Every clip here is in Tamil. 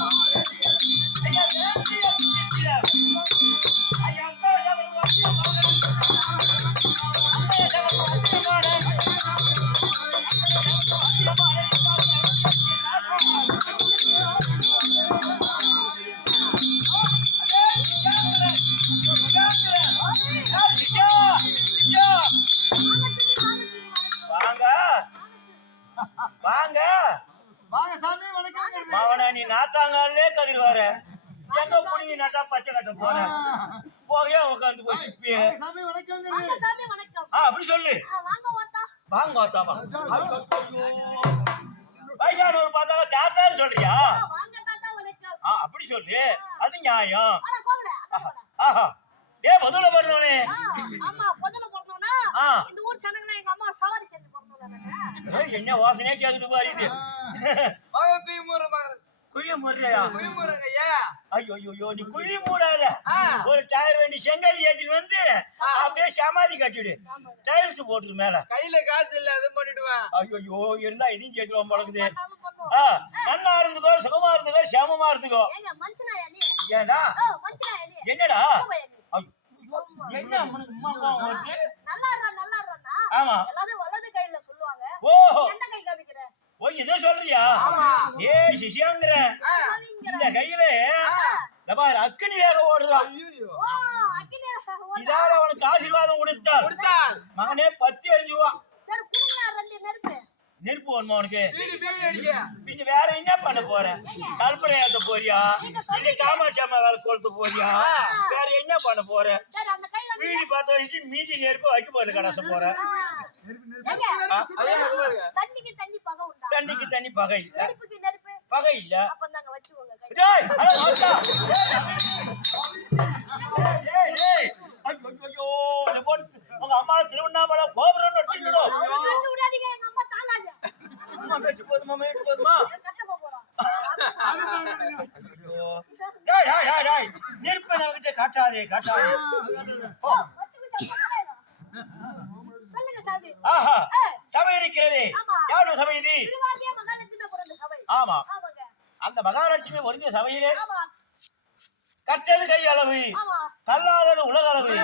I'm வாங்க. வாங்க சாமி வணக்கம் மாவன நீ நாத்தாங்காலே கதிர் வர. எங்க புடிங்கி நட்டா பச்சை கட்ட போற போகையா உட்காந்து போய் சிப்பிய. சாமி வணக்கம் வாங்க சாமி வணக்கம். ஆ அப்படி சொல்லு. ஆ, வாங்க ஓத்தா. வாங்க வாத்தாமா வயசானவர் பார்த்தா தாத்தான்னு சொல்றியா? ஆ, வாங்க தாத்தா வணக்கம். ஆ அப்படி சொல்லு. அது நியாயம். ஆஹா ஏ மதுல வரணுனே ஆமா பொதுல பிறந்தோம்னா ஆ. இந்த ஊர் எங்க அம்மா சவாரி செஞ்சு என்ன வாசனையே கேக்குது பாரு இது. வாங்க குயி மூடுற பாக்குற. குழி முறையா குயி மூடுறேங்க ஐயா. ஐயோ ஐயோ நீ குழி மூடாத. ஒரு டயர் வண்டி செங்கல் ஏத்திட்டு வந்து அப்படியே சமாதி கட்டிடு டைல்ஸ் போட்டுரு மேல. கையில காசு இல்ல அது பண்ணிடுவேன் ஐயோ இருந்தா இதையும் சேர்த்துருவோம் பழகுது நல்லா இருந்துக்கோ சுகமா இருந்துக்கோ சமமா இருந்துக்கோ. ஏடா என்னடா? ஐயோ, என்ன நல்லா இருக்கா ஆமா. இதை சொல்றியா? ஆமா. ஏ. காமிக்கிற இந்த கையில இந்த பாரு அக்கினி வேக ஓடுதா ஐயையோ. ஓ அக்கினே ஓ இதால அவனுக்கு ஆசீர்வாதம் கொடுத்தார் கொடுத்தால் மகனே பத்தி எரிஞ்சுவா சரி குடுங்க ரெண்டு நெருப்பு. நெருப்பு வேணுமா உனக்கு? பின்ன வேற என்ன பண்ண போற? கல்பனை ஏத்த போறியா? இல்ல காமாட்சி அம்மா வேலை கொளுத்த போறியா? வேற என்ன பண்ண போற? சரி அந்த கையில வீடு பார்த்த வச்சு மீதி நெருப்பு வைக்க போற கடைச போற ஏங்க, அதே அது பாருங்க. தண்ணிக்கு தண்ணி பகை உண்டா தண்ணிக்கு தண்ணி பகை இல்ல பகை இல்ல உங்க அம்மாவை திருவண்ணாமலை கோபுரம்னு வச்சுடணும். அம்மா அம்மா பேச்சு போதுமா பேச்சு போதுமா? காட்டாதே காட்டாதே ஓ, சொல்லுங்க சாமி ஆஹா ஏ, சபை இருக்கிறது ஆமா. யாரு சபை இது திருவாதியா மகாலட்சுமி பிறந்த சபை ஆமா ஆமாங்க அந்த ஒருங்கிய சபையிலே கற்றது கை அளவு கல்லாதது உலக அளவு.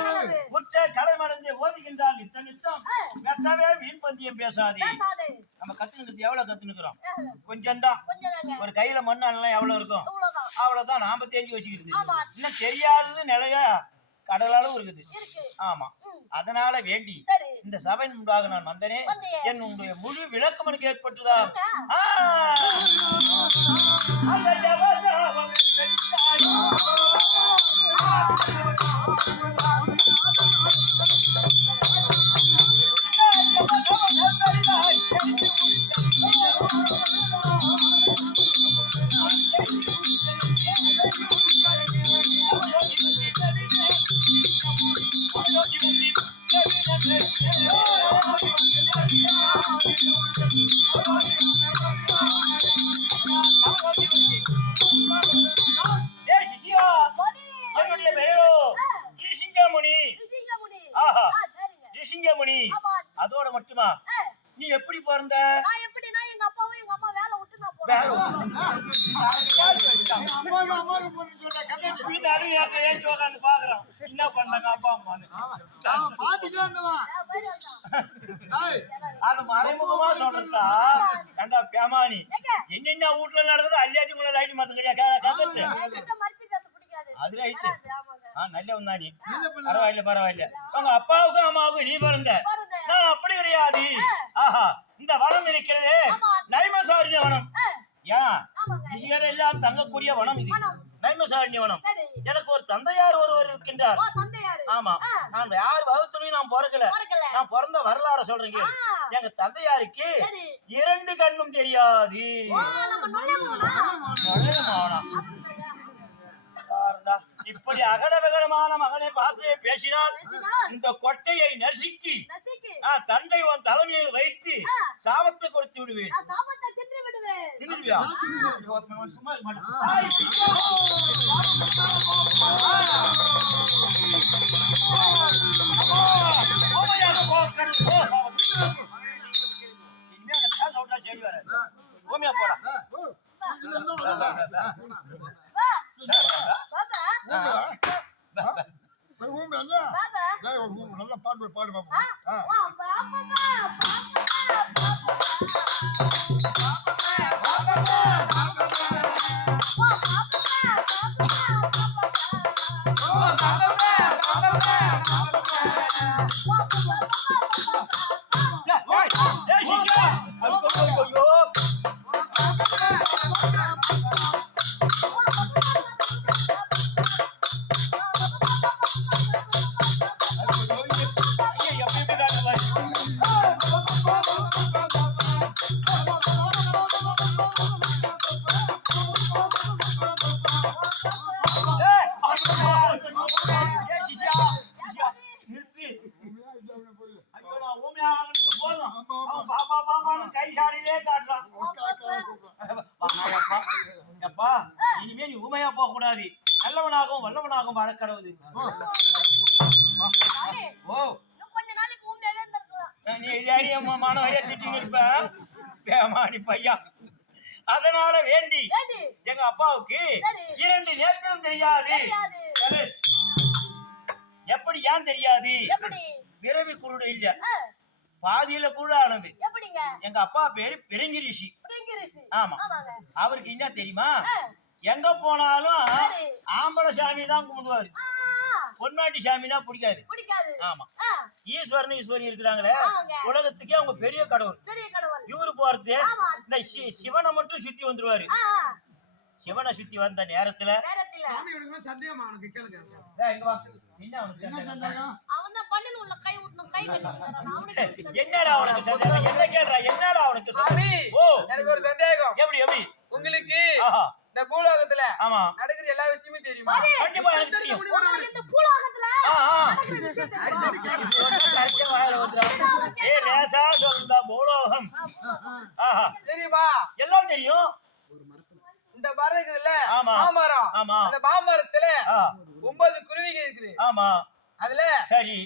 குற்ற கலைமடைந்து ஓதுகின்றால் நித்த நித்தம் மெத்தவே வீண்பந்தியம் பேசாதே. நம்ம கத்துனுக்கு எவ்வளவு கத்துனுக்குறோம் கொஞ்சம் தான் ஒரு கையில மண்ணு எல்லாம் எவ்வளவு இருக்கும் அவ்வளவுதான் நாம தெரிஞ்சு வச்சுக்கிறது. இன்னும் தெரியாதது நிலைய கடலாலும் இருக்குது. இருக்கு. ஆமா. அதனால வேண்டி இந்த சபையின் முன்பாக நான் வந்தனே வந்தியே. என்னுடைய முழு விளக்கம் எனக்கு ஏற்பட்டுதா என்ன? ஆ. என்னுடைய பெயரோ ரிஷிகமுனி. ஆஹா. ஆமா. அதோட மட்டுமா நீ எப்படி பிறந்த என்ன பண்ணாங்க அப்பா அம்மான்னு அது மறைமுகமா சொல்றதா ஏண்டா பேமானி என்னென்ன வீட்டுல நடக்குது அல்லாத்தி உங்களை ரைட்டு மத்த கிடையாது. அது ரைட்டு. ஆ நல்லவன் தான் நீ நல்ல. பரவாயில்ல பரவாயில்ல உங்க அப்பாவுக்கும் அம்மாவுக்கும் நீ பிறந்த. நான் அப்படி கிடையாது ஆஹா இந்த வனம் இருக்கிறதே ஆமா. நைமசாரண்ய வனம் ஏ, ஏன் ஆமாங்க. விஷயம் எல்லாம் தங்கக்கூடிய வனம் இது வனம். நைமசாரண்ய வனம். எனக்கு ஒரு தந்தையார் ஒருவர் இருக்கின்றார். ஆமா. நான் யார் வகுத்துலையும் நான் பிறக்கல. நான் பிறந்த வரலாறு சொல்றேங்க. எங்க தந்தையாருக்கு. இரண்டு கண்ணும் தெரியாது. இப்படி அகட விகடமான மகனை பார்த்து பேசினால் இந்த கொட்டையை நசுக்கி தண்டை உன் தலைமையில் வைத்து. சாபத்தை கொடுத்து விடுவேன். அந்த பேச விட்டா சரி வராது. ஓமையா போடா. நல்ல பாடு வா பாப்பா கூடாது நல்லவனாகவும் வல்லவனாகவும் வாழ கடவுது ஓ. நீ எல்லாரையும் மாணவரையா பையா. அதனால வேண்டி எங்க அப்பாவுக்கு. இரண்டு நேத்திரம் தெரியாது. எப்படி ஏன் தெரியாது? பிறவி குருடு இல்ல. பாதியில கூட ஆனது. எப்படிங்க? எங்க அப்பா பேரு பிரிங்கிரிஷி. ஆமா. ஆமாங்க. அவருக்கு என்ன தெரியுமா? எங்க போனாலும். ஆம்பளை சாமி தான் கும்பிடுவாரு. பொன்னாட்டி சாமினா பிடிக்காது. பிடிக்காது. ஆமா. ஈஸ்வரன் ஈஸ்வரி இருக்கிறாங்களே. உலகத்துக்கே அவங்க பெரிய கடவுள். பெரிய கடவுள். இவரு போறது. இந்த சி- சிவனை மட்டும் சுத்தி வந்துருவாரு. சிவனை சுத்தி வந்த நேரத்துல. என்னடா அவனுக்கு சந்தேகம்? என்ன கேள்றா? என்னடா அவனுக்கு? ஓ. எனக்கு ஒரு சந்தேகம். எப்படி எப்படி? உங்களுக்கு இந்த பூலோகத்துல ஆமா. நடக்கிற எல்லா விஷயமும் தெரியுமா? கண்டிப்பா எனக்கு தெரியும். இந்த பூலோகத்துல ஆ. ஏய், லேசா சொல்லுடா, பூலோகம். ஆஹா. தெரியுமா? எல்லாம் தெரியும். இந்த மரம் இருக்குதுல்ல ஆமா. மாமரம் ஆமா. அந்த மாமரத்துல ஒன்பது குருவிகள் இருக்குது. ஆமா. அதுல சரி.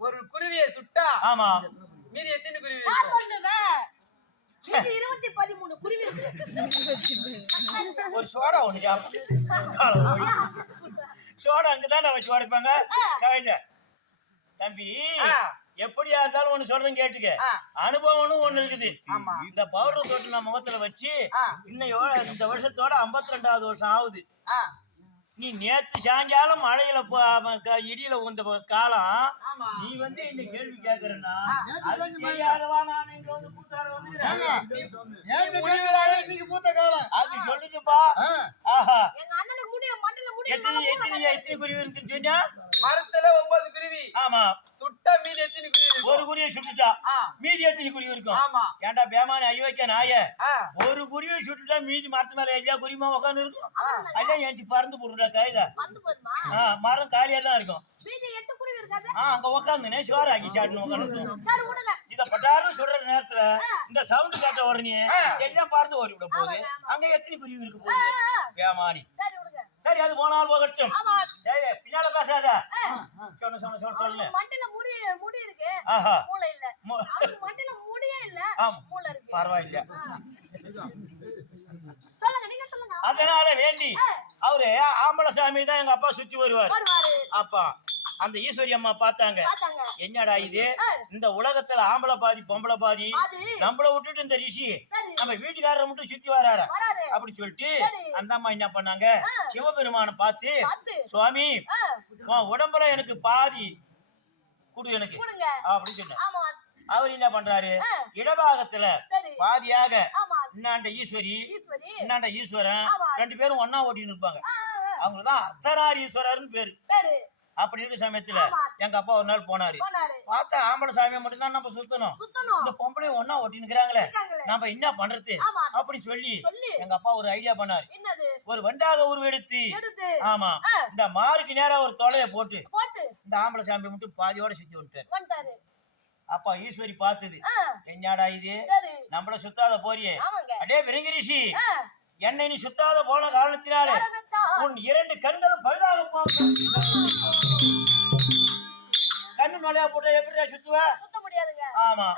ஒரு குருவியை சுட்டா ஆமா. மீதி எத்தனை குருவி நான் இருக்கும் சொல்லுவேன். இது இருபத்தி பதிமூணு குருவி இருக்கு. ஒரு சோடா ஒண்ணு சோடா அங்கதான் நான் வச்சு உடைப்பாங்க கவிதை தம்பி. எப்படியா இருந்தாலும் ஒண்ணு சொல்றேன் கேட்டுக்க. அனுபவம்னு ஒண்ணு இருக்குது. இந்த பவுடர் தொட்டு நான் முகத்துல வச்சு ஆ. இன்னையோட இந்த வருஷத்தோட 52 ரெண்டாவது வருஷம் ஆகுது நீ நேத்து சாயங்காலம் மழையில இடியில உந்த காலம் நீ வந்து இந்த கேள்வி கேக்குறேன்னா. அது தெரியாதவா நான் இங்க வந்து இன்னைக்கு மூத்த காலம் அது சொல்லுதுப்பா ஆ, ஆஹா. எங்க அண்ணனுக்கு முடி மண்டல முடி எத்தனை எத்தனை எத்தனை குருவி இருக்குன்னு சொன்னா மரத்துல ஒன்பது குருவி. ஆமா. சுட்டா மீதி எத்தனை குருவி? ஒரு குருவியை சுட்டுட்டா? மீதி எத்தனை குருவி இருக்கும்? ஆமா. ஏன்டா பேமானி ஐயோக்கிய நாய? ஒரு குருவியை சுட்டுட்டா மீதி மரத்து மேல எல்லா குருவிமா உட்காந்து இருக்கும். எல்லாம் ஏஞ்சி பறந்து போடுறா காய்தா மரம் காலியா தான் இருக்கும். மீதி எட்டு குருவி இருக்காது? ஆ அங்க உட்காந்துனே சோறு ஆக்கி சாட்டுன்னு உட்காந்து இத பட்டாருன்னு சொல்ற நேரத்துல இந்த சவுண்ட் கேட்ட உடனே. எல்லாம் பார்த்து ஓடி விட போகுது. அங்க எத்தனை குருவி இருக்கு போகுது? பேமானி சரி அது போனால் போகட்டும். சரி பின்னால பேசாத. சொன்ன சொன்ன சொன்ன சொல்லு மண்டையில முடி முடி இருக்கு. ஆஹா. மூளை இல்ல. மு- அவனுக்கு மண்டையில முடியே இல்ல. ஆமா. மூளை இருக்கு. பரவாயில்ல. அதனால வேண்டி அவரு ஆம்பளை சாமி தான் எங்க அப்பா சுத்தி வருவாரு. அப்பா. அந்த ஈஸ்வரி அம்மா பார்த்தாங்க. என்னடா இது. இந்த உலகத்துல ஆம்பளை பாதி பொம்பளை பாதி நம்மள விட்டுட்டு இந்த ரிஷி நம்ம வீட்டுக்காரரை மட்டும் சுத்தி வராரா? அப்படி சொல்லிட்டு. அந்த அம்மா என்ன பண்ணாங்க. சிவபெருமானை பார்த்து சுவாமி உன் உடம்புல எனக்கு பாதி குடு எனக்கு. அப்படின்னு சொன்ன அவர் என்ன பண்றாரு. இடபாகத்துல பாதியாக இன்னாண்ட ஈஸ்வரி இன்னாண்ட ஈஸ்வரன். ரெண்டு பேரும் ஒண்ணா ஓட்டின்னு இருப்பாங்க. அவங்கதான் அர்த்தநாரீஸ்வரர்னு பேரு. அப்படி இருக்க சமயத்துல. எங்க அப்பா ஒரு நாள் போனாரு. பார்த்தா ஆம்பளை சாமியை மட்டும்தான் நம்ம சுத்தணும். இந்த பொம்பளையும் ஒன்னா ஒட்டி நிக்கிறாங்களே இருக்காங்களே. நம்ம என்ன பண்றது? அப்படி சொல்லி எங்க அப்பா ஒரு ஐடியா பண்ணாரு. ஒரு வெண்டாக உருவெடுத்து. எடுத்து. ஆமா. இந்த மாருக்கு நேரா ஒரு தொலைய போட்டு இந்த ஆம்பளை சாமி மட்டும் பாதியோட சுத்தி விட்டாரு அப்பா ஈஸ்வரி பார்த்தது. என்னடா இது? நம்மள சுத்தாத போறியே. அடே விருங்கிரிஷி ஆ, என்னை நீ சுத்தாத போன காரணத்தினாலே. காரணத்தா. உன் இரண்டு கண்களும் பழுதாக கண்ணு நுழையா போட்டா எப்படிடா சுத்துவ? சுத்த முடியாதுங்க. ஆமா.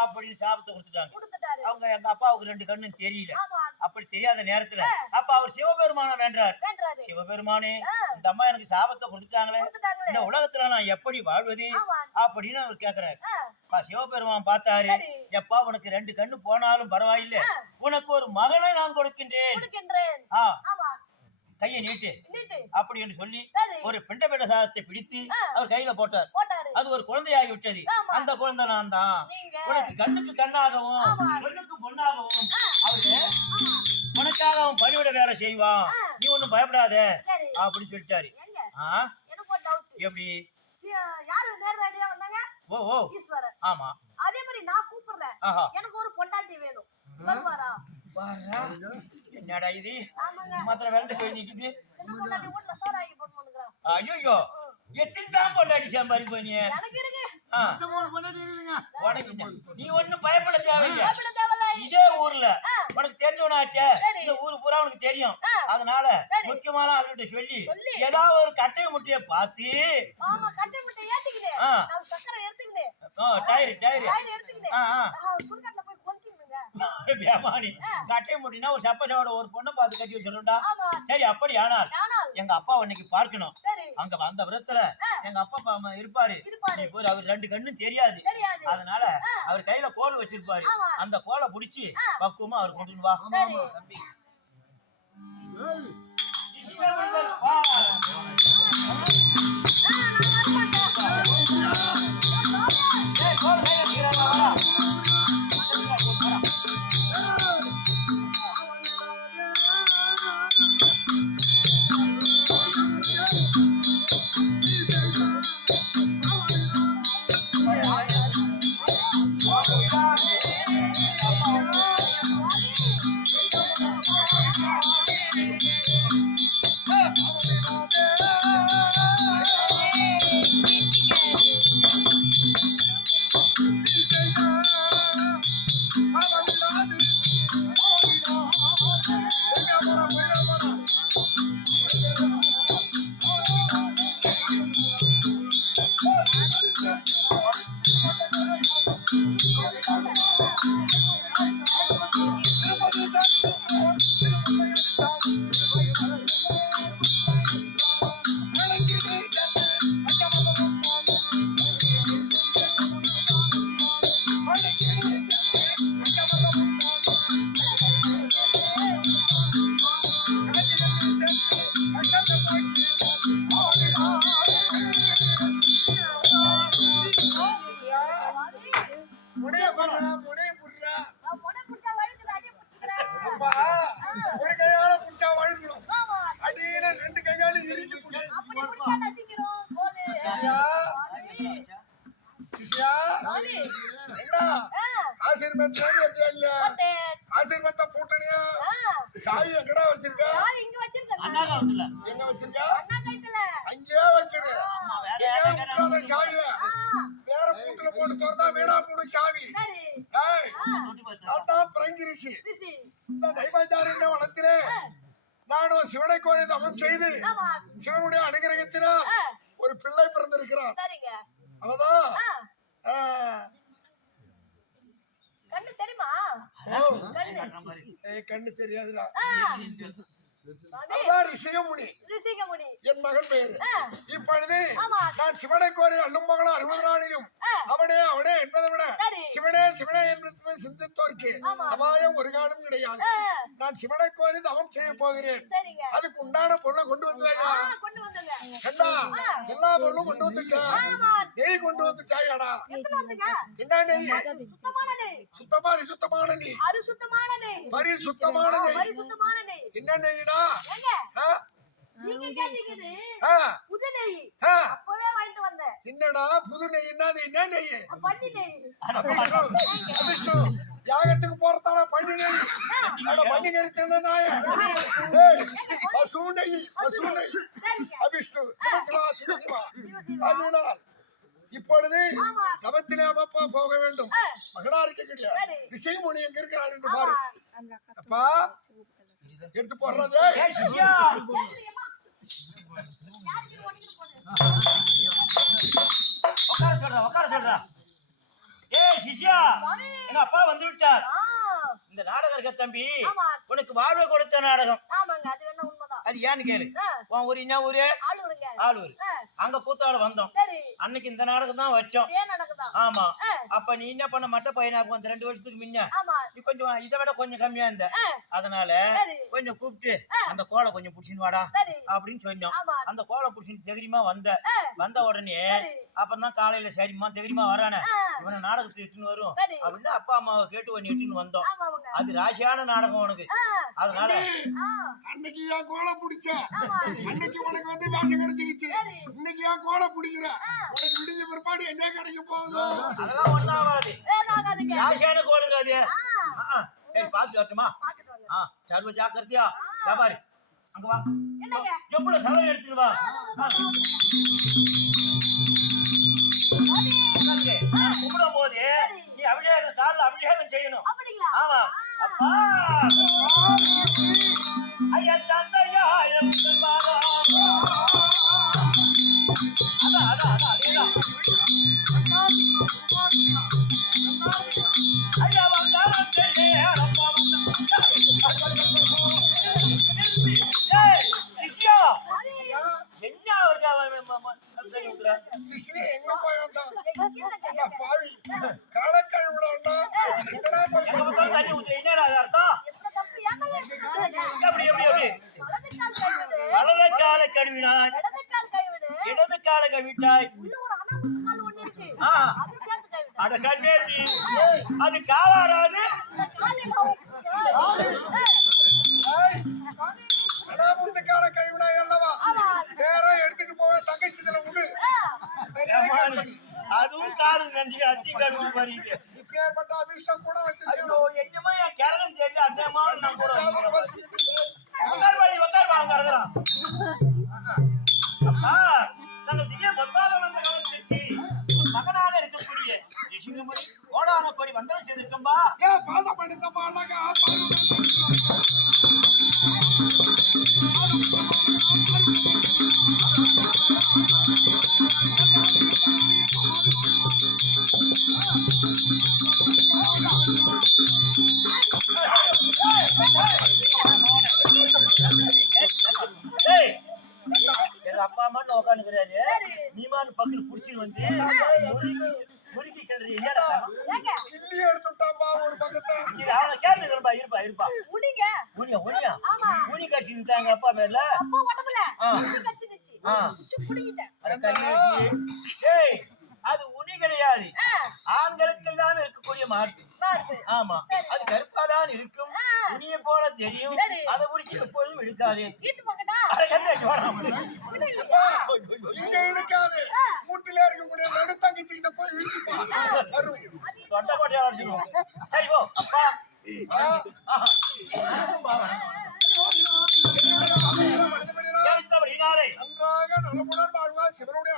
அப்படின்னு சாபத்தை கொடுத்துட்டாங்க. அவங்க எங்க அப்பாவுக்கு ரெண்டு கண்ணும் தெரியல. அப்படி தெரியாத நேரத்துல அப்ப அவர் சிவபெருமான வேண்டார் சிவபெருமானே இந்த அம்மா எனக்கு சாபத்தை கொடுத்துட்டாங்களே. இந்த உலகத்துல நான் எப்படி வாழ்வது? அப்படின்னு அவர் கேக்குறாரு. சிவபெருமான் பார்த்தாரு. எப்பா உனக்கு ரெண்டு கண்ணு போனாலும் பரவாயில்லை. உனக்கு ஒரு மகனை நான் கொடுக்கின்றேன். கையை நீட்டு. நீட்டு. அப்படி என்று சொல்லி ஒரு பிண்ட பிண்ட சாதத்தை பிடித்து. அவர் கையில போட்டார். அது ஒரு குழந்தையாகி விட்டது. அந்த குழந்தை நான் தான். உனக்கு கண்ணுக்கு கண்ணாகவும். பொண்ணுக்கு பொண்ணாகவும் அவரு உனக்காக அவன் பணிவிட வேலை செய்வான். நீ ஒண்ணும் பயப்படாத. அப்படின்னு சொல்லிட்டாரு. எப்படி? யாரு நேரடியா வந்தாங்க? ஓ ஓ. ஆமா. அதே மாதிரி நான் கூப்பிடுறேன் எனக்கு ஒரு பொண்டாட்டி வேணும். என்னடா இது மாத்திரம் வேலை போய் நிக்குது ஐயோ எத்தனை தான் பொண்டாட்டி சம்பாரி பண்ணி எனக்கு இருக்கு ஆ இந்த மூணு பொண்டாட்டி இருக்குதுங்க. உனக்கு என்ன? நீ ஒண்ணும் பயப்பட தேவையில்லை இதே ஊர்ல. உனக்கு தெரிஞ்சவனாச்சே. இந்த ஊரு பூரா உனக்கு தெரியும். அதனால. முக்கியமான ஆளுகிட்ட சொல்லி. ஏதாவது ஒரு கட்டைய முட்டைய பார்த்து கட்டை டயரு டயரு ஆ ஆ பேமானி முட்டினா ஒரு சப்பசாவோட ஒரு பொண்ணை பார்த்து கட்டி வச்சிருந்தா சரி அப்படி ஆனால் எங்க அப்பா இன்னைக்கு பார்க்கணும். அங்க வந்த விரத்துல எங்க அப்பா இருப்பாரு. போய் அவர் ரெண்டு கண்ணும் தெரியாது. அதனால அவர் கையில கோல் வச்சிருப்பாரு. அந்த கோலை புடிச்சு பக்குவமா அவர் கொண்டு வா. தொட்டு பார்த்தா. நான் தான் பிறங்கி ரிஷி. ரிஷி. இந்த டைமாச்சாரின் வனத்திலே நானும் சிவனை கோரி தவம் செய்து சிவனுடைய அனுகிரகத்தினால் ஒரு பிள்ளை பிறந்திருக்கிறான் சரிங்க. அவதான் கண்ணு தெரியுமா? கண்ணு. தெரியாதுடா. அவதான் ரிஷிகமுனி ரிஷிகமுனி. என் மகன் ஆ, இப்பொழுது. நான் சிவனை கோரி அள்ளும் மகளும் அறுபது நாளிலும் ஆ, அவனே அவனே என்பதை விட. சிவனே சிவனே என்று சிந்தித்தோர்க்கு. அபாயம் ஒரு காலம் கிடையாது நான் சிவனை கோரி தவம் செய்ய போகிறேன். அதுக்கு உண்டான பொருளை கொண்டு வந்துங்க. கண்டா எல்லா பொருளும் கொண்டு வந்துட்டா ஆமா, நெய் கொண்டு வந்துட்டாயாடா? என்ன நெய் நெய். சுத்தமா சுத்தமான நெய். நெய். பரி சுத்தமான நெய். நெய். என்ன நெய்டா? புது நெய். என்னடா புது அது என்ன நெய்? பன்னி நெய். யாகத்துக்கு போறதான பண்ணி நெய் அட பண்ணி கறித்தன நாய. ஏய் பசு நெய் பசு நெய் சரிங்க அபிஷ்டு சிவசிவா சிவசிவா அதனால் இப்பொழுது தவத்திலே அப்பா போக வேண்டும். ஆ. மகனா இருக்கக்கூடிய சரி. விஷயமணி எங்க இருக்கிறார் என்று பாரு. அப்பா எடுத்து போடுறது உட்கார சொல்றா உட்கார சொல்றா ஏ சிஷ்யா. எங்க அப்பா வந்து விட்டார். இந்த நாடகம் இருக்க தம்பி உனக்கு வாழ்வை கொடுத்த நாடகம். அது ஏன்னு கேளு. ஆ, உன் ஊர் என்ன ஊரு? ஆளுருங்க ஆளூர் ஆ, அங்க கூத்தாட வந்தோம். சரி. அன்னைக்கு இந்த நாடகம் தான் வச்சோம். ஆமா. அப்ப நீ என்ன பண்ண? மட்ட பையனாக்கும் அந்த ரெண்டு வருஷத்துக்கு முன்ன. நீ கொஞ்சம் இதை விட கொஞ்சம் கம்மியா இருந்த. அதனால கொஞ்சம் கூப்பிட்டு. அந்த கோலை கொஞ்சம் புடிச்சின்னு வாடா அப்படின்னு சொன்னோம். அந்த கோலை புடிச்சின்னு தெரியுமா வந்த வந்த உடனே அப்பதான் காலையில சரிம்மா தெரியுமா வரானே? இவனை நாடகத்துக்கு இட்டுன்னு வரும். அப்படின்னு அப்பா அம்மாவை கேட்டு ஒன்னு இட்டுன்னு வந்தோம். அது ராசியான நாடகம் உனக்கு. அதனால அன்னைக்கு ஏன் கோலை பிடிச்ச? அன்னைக்கு உனக்கு வந்து வேஷம் கிடைச்சிக்கிச்சு. இன்னைக்கு ஏன் கோலை பிடிக்கிற? உனக்கு விடிஞ்ச பிற்பாடு என்ன கிடைக்க போகுதோ? அதெல்லாம் ஒண்ணாவாது வேணாகாதீங்க. ராசியான கோலுங்க அது. சரி பாத்து வரட்டுமா? ஆ சர்வ ஜாக்கிரதையா? வியாபாரி அங்க வா. எவ்வளவு செலவு எடுத்துட்டு வா. கும்பிடும் போது நீ அபிஷேகம் காலில் அபிஷேகம் செய்யணும். ஆமா. அப்பா. ஐயா தந்தையா. அதான் அதான் அதான். அட கண்ணேத்தி அது காலாடாது இந்த கால் அல்லவா? ஆமா. நேரா எடுத்துட்டு போக தங்கச்சி இதுல ஆ, அதுவும் காலு நன்றி அத்தி கழுவு வருது இப்பேற்பட்ட அபிஷ்டம் கூட வச்சிருக்கேன். மாட்டு. ஆமா. அது கருப்பாதான் இருக்கும். உனிய போல தெரியும். அதை பிடிச்சி எப்பொழுதும் ஜோரம். இங்க எடுக்காது வீட்டுல இருக்கக்கூடிய நடு தங்கச்சி கிட்ட போய் இழுத்துப்பா. வரும். சரி போ. அப்பா. நலமுடன் வாழ்வா சிவனுடைய.